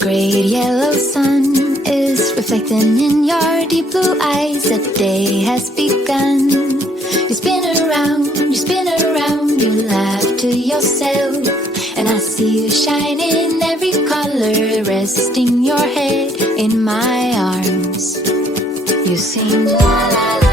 great yellow sun is reflecting in your deep blue eyes. The day has begun. You spin around, you laugh to yourself. And I see you shine in every color, resting your head in my arms. You sing la la la.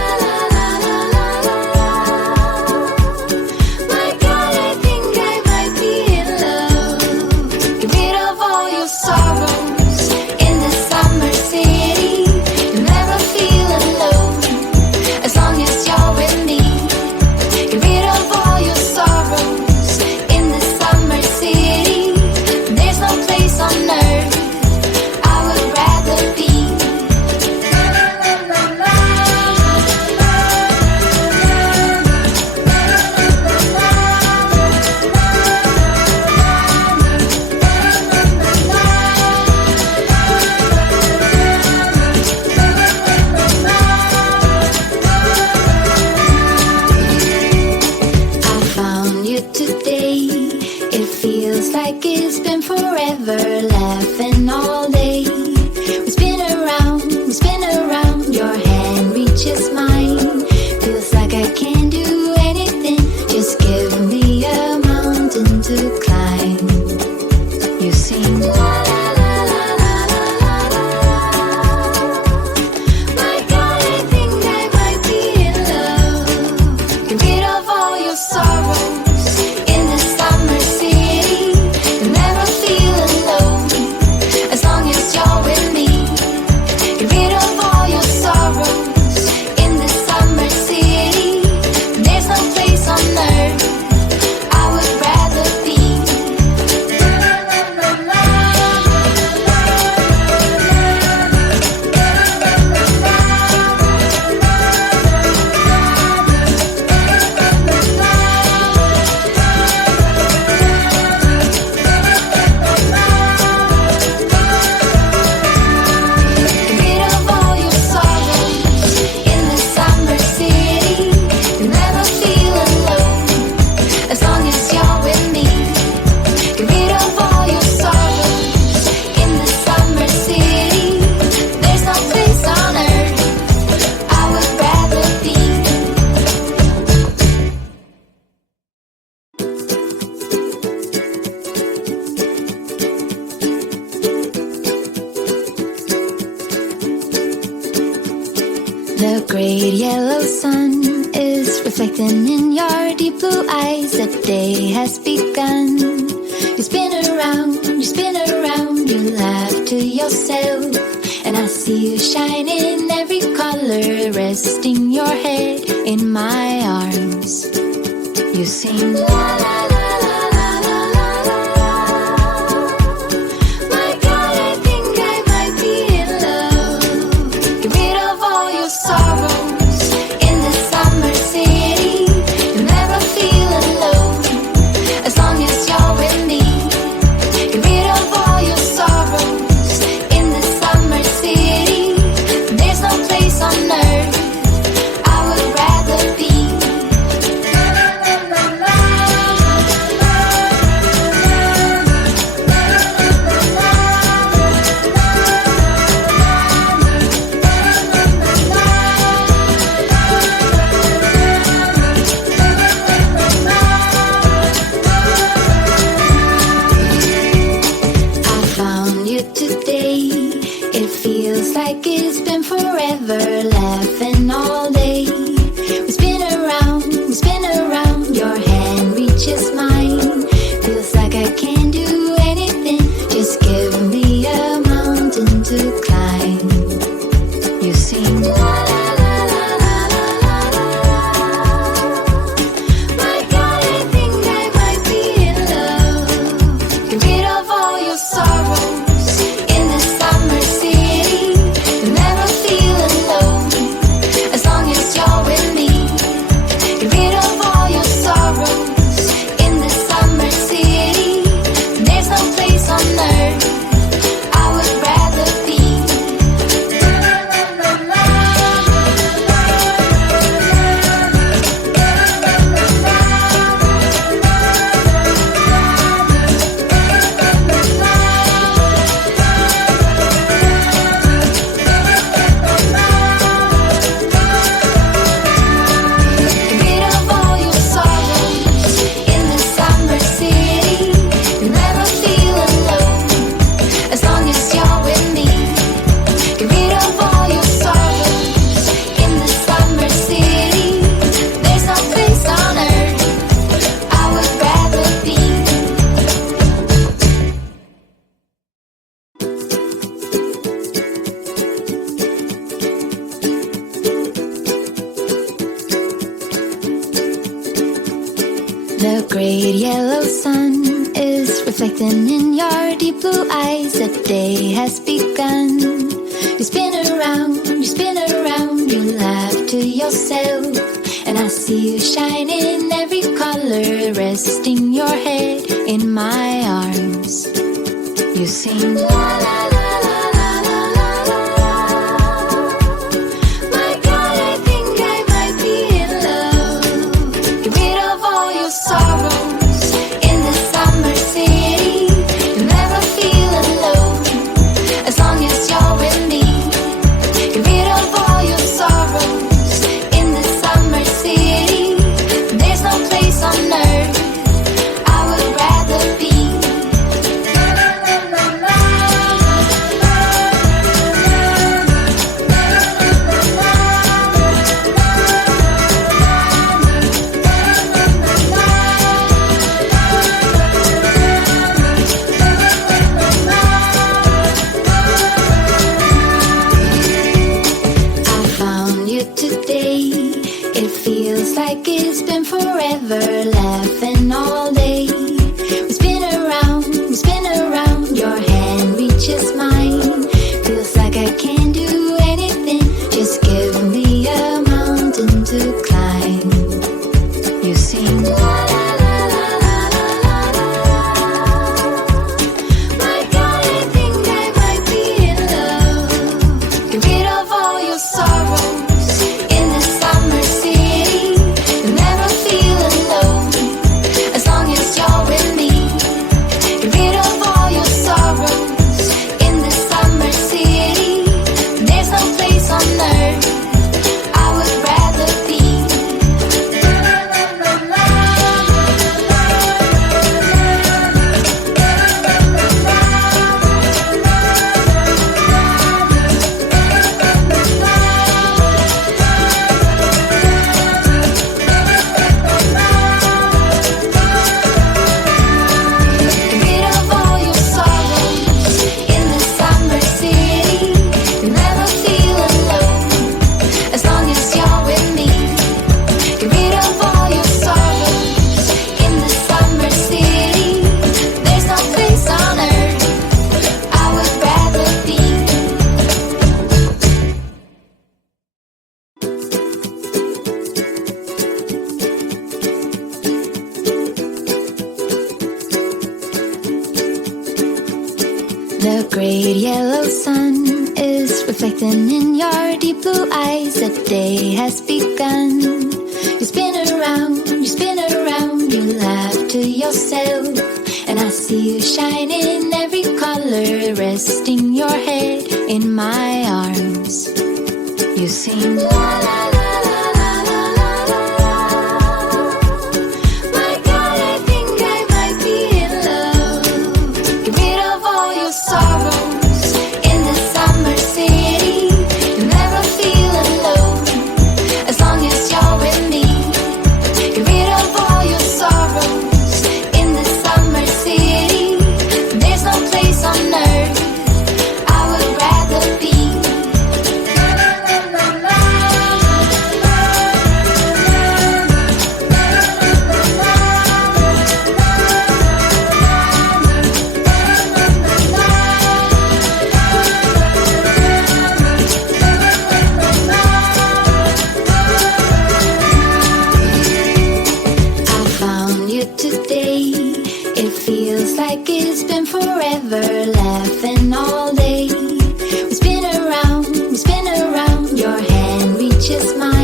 Laughing all day. We spin around, your hand reaches mine. Feels like I can't do anything. Just give me a mountain to climb. You sing la la la la la la la la. My God, I think I might be in love. Get rid of all your sorrows in the summer city. You'll never feel alone as long as you're with me. Get rid of all your sorrows in the summer city. There's no place on earth I would rather be. The great yellow sun is reflecting in your deep blue eyes. The day has begun. You spin around, you laugh to yourself. And I see you shine in every color, resting your head in my arms. You sing la la la. Laughing all day. We spin around, your hand reaches mine. Feels like I can't do anything. Just give me a mountain to climb. You sing la la la la la la la. My God, I think I might be in love. Get rid of all your sorrows in the summer city. You'll never feel alone as long as The great yellow sun is reflecting in your deep blue eyes. The day has begun. You spin around, you laugh to yourself. And I see you shine in every color, resting your head in my arms. You sing la la la la la la la la. My God, I think I might be in love. Get rid of all your sorrows in the summer city. You'll never feel alone as long as you're with me. Get rid of all your sorrows in the summer city. There's no place on earth I would rather be. Like it's been forever, laughing all day. We spin around, your hand reaches mine. Feels like I can't do anything, just give me a mountain to climb. You sing la la la la la la la la. My God, I think I might be in love. Get rid of all your sorrows in the summer city. Never feel alone as long as you're with me. Get rid of all your sorrows in the summer city. There's no place on earth I would rather be. The great yellow sun is reflecting in your deep blue eyes. The day has begun. You spin around, you laugh to yourself. And I see you shine in every color, resting your head in my arms. You sing la la la la la la la la. My God, I think I might be in love. Get rid of all your sorrows in the summer city. You'll never feel alone as long as you're with me. Get rid of all your sorrows in the summer city. There's no place on earth I would rather be. Like it's been forever, laughing all day. We spin around, your hand reaches mine.